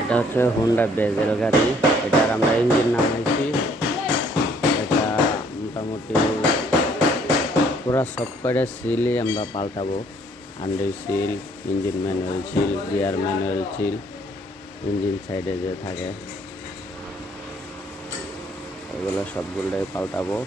এটা হচ্ছে হোন্ডা বেজেল গাড়ি, এটার আমরা ইঞ্জিন নামাইছি। এটা মোটামুটি পুরা সব কয়টা সিলই আমরা পাল্টাবো। Under seal, engine manual seal, gear manual seal, engine সাইডে যে থাকে এগুলো সবগুলোই পাল্টাবো।